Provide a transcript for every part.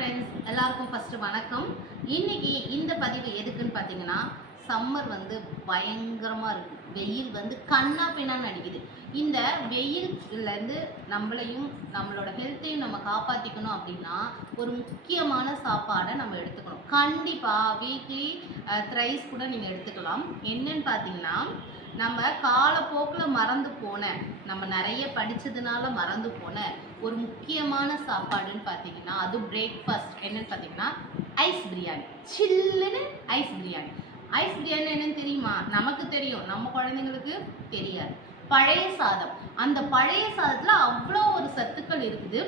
Friends எல்லாருக்கும் first வணக்கம். இன்னைக்கு இந்த பதிவு எதுக்குன்னு பார்த்தீங்கன்னா, சம்மர் வந்து பயங்கரமாக இருக்கு. வெயில் வந்து கண்ணா பின்னான்னு அடிக்குது. இந்த வெயில்லேருந்து நம்மளையும் நம்மளோட ஹெல்த்தையும் நம்ம காப்பாற்றிக்கணும் அப்படின்னா ஒரு முக்கியமான சாப்பாடை நம்ம எடுத்துக்கணும். கண்டிப்பாக வீக்லி த்ரைஸ் கூட நீங்கள் எடுத்துக்கலாம். என்னன்னு பார்த்தீங்கன்னா, நம்ம காலப்போக்கில் மறந்து போன, நம்ம நிறைய படித்ததுனால மறந்து போன ஒரு முக்கியமான சாப்பாடுன்னு பார்த்தீங்கன்னா, அது பிரேக்ஃபாஸ்ட் என்னன்னு பார்த்தீங்கன்னா ஐஸ் பிரியாணி. சில்லுன்னு ஐஸ் பிரியாணி. ஐஸ் பிரியாணி என்னன்னு தெரியுமா? நமக்கு தெரியும், நம்ம குழந்தைங்களுக்கு தெரியாது. பழைய சாதம். அந்த பழைய சாதத்தில் அவ்வளோ ஒரு சத்துக்கள் இருக்குது.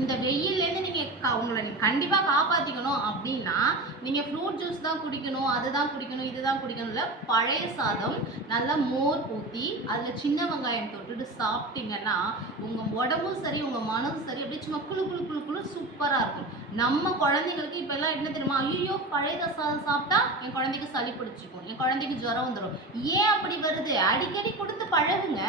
இந்த வெயிலேருந்து நீங்கள் உங்களை கண்டிப்பாக காப்பாற்றிக்கணும் அப்படின்னா நீங்கள் ஃப்ரூட் ஜூஸ் தான் குடிக்கணும், அதுதான் குடிக்கணும், இதுதான் குடிக்கணும்ல. பழைய சாதம் நல்லா மோர் ஊற்றி அதில் சின்ன வெங்காயம் தொட்டுட்டு சாப்பிட்டீங்கன்னா உங்கள் உடம்பும் சரி உங்கள் மனசும் சரி அப்படியே சும்மா குழு குழு குழு குழு சூப்பராக இருக்கும். நம்ம குழந்தைங்களுக்கு இப்போ எல்லாம் என்ன தெரியுமா, ஐயோ பழைய சாதம் சாப்பிட்டா என் குழந்தைக்கு சளி பிடிச்சிக்கும், என் குழந்தைக்கு ஜுரம் வந்துடும். ஏன் அப்படி வருது? அடிக்கடி கொடுத்து பழகுங்க.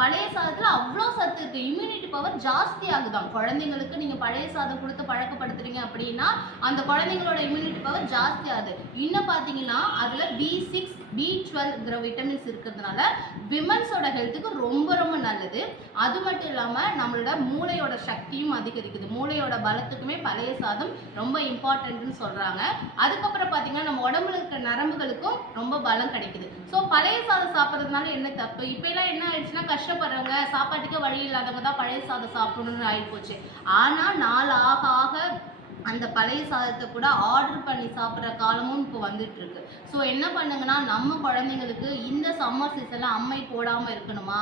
பழைய சாதத்தில் அவ்வளோ சத்து இருக்குது. இம்யூனிட்டி பவர் ஜாஸ்தி ஆகுதான் குழந்தைங்களுக்கு. நீங்கள் பழைய சாதம் கொடுத்து பழக்கப்படுத்துறீங்க அப்படின்னா அந்த குழந்தைங்களோட இம்யூனிட்டி பவர் ஜாஸ்தி ஆகுது. இன்னும் பார்த்தீங்கன்னா அதில் B6 B12 விட்டமின்ஸ் இருக்கிறதுனால விமன்ஸோட ஹெல்த்துக்கு ரொம்ப ரொம்ப நல்லது. அது மட்டும் இல்லாமல் நம்மளோட மூளையோட சக்தியும் அதிகரிக்குது. மூளையோட பலத்துக்குமே பழைய சாதம் ரொம்ப இம்பார்ட்டன்ட்னு சொல்கிறாங்க. அதுக்கப்புறம் பார்த்தீங்கன்னா நம்ம உடம்புல இருக்கிற நரம்புகளுக்கும் ரொம்ப பலம் கிடைக்குது. ஸோ பழைய சாதம் சாப்பிட்றதுனால என்ன தப்பு? இப்போ எல்லாம் என்ன ஆயிடுச்சுன்னா, கஷ்டப்படுறவங்க சாப்பாட்டுக்கு வழி இல்லாதவங்க தான் பழைய சாதம் சாப்பிடணும்னு ஆகிப்போச்சு. ஆனால் நாள் ஆக ஆக அந்த பழைய சாதத்தை கூட ஆர்டர் பண்ணி சாப்பிட்ற காலமும் இப்போ வந்துட்டு இருக்கு. ஸோ என்ன பண்ணுங்கன்னா, நம்ம குழந்தைங்களுக்கு இந்த சம்மர் சீசனில் அம்மை போடாமல் இருக்கணுமா,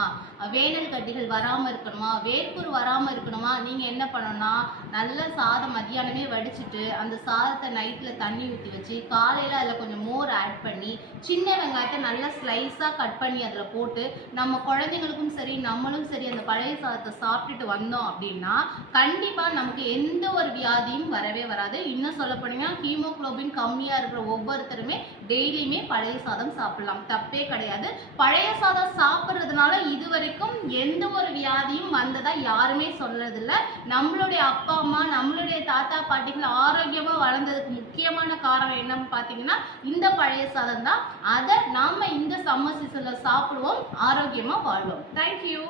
வேனல் கட்டிகள் வராமல் இருக்கணுமா, வேர்க்குரு வராமல் இருக்கணுமா, நீங்கள் என்ன பண்ணணும்னா நல்ல சாதம் மதியானமே வடிச்சிட்டு அந்த சாதத்தை நைட்டில் தண்ணி ஊற்றி வச்சு காலையில் அதில் கொஞ்சம் மோர் ஆட் பண்ணி சின்ன வெங்காயத்தை நல்லா ஸ்லைஸாக கட் பண்ணி அதில் போட்டு நம்ம குழந்தைங்களுக்கும் சரி நம்மளும் சரி அந்த பழைய சாதத்தை சாப்பிட்டுட்டு வந்தோம் அப்படின்னா கண்டிப்பாக நமக்கு எந்த ஒரு வியாதியும் வரவே வராது. இன்னும் சொல்ல போனீங்கன்னா ஹீமோகுளோபின் கம்மியாக இருக்கிற ஒவ்வொருத்தருமே டெய்லியுமே பழைய சாதம் சாப்பிடலாம், தப்பே கிடையாது. பழைய சாதம் சாப்பிட்றதுனால இது வரைக்கும் எந்த ஒரு வியாதியும் வந்ததா யாருமே சொல்றதில்ல. நம்மளுடைய அப்பா அம்மா நம்மளுடைய தாத்தா பாட்டிகள் ஆரோக்கியமாக வளர்ந்ததுக்கு முக்கியமான காரணம் என்னன்னு பார்த்தீங்கன்னா இந்த பழைய சாதம் தான். அதை நாம இந்த சம்மர் சீசன்ல சாப்பிடுவோம், ஆரோக்கியமாக வாழ்வோம். தேங்க்யூ.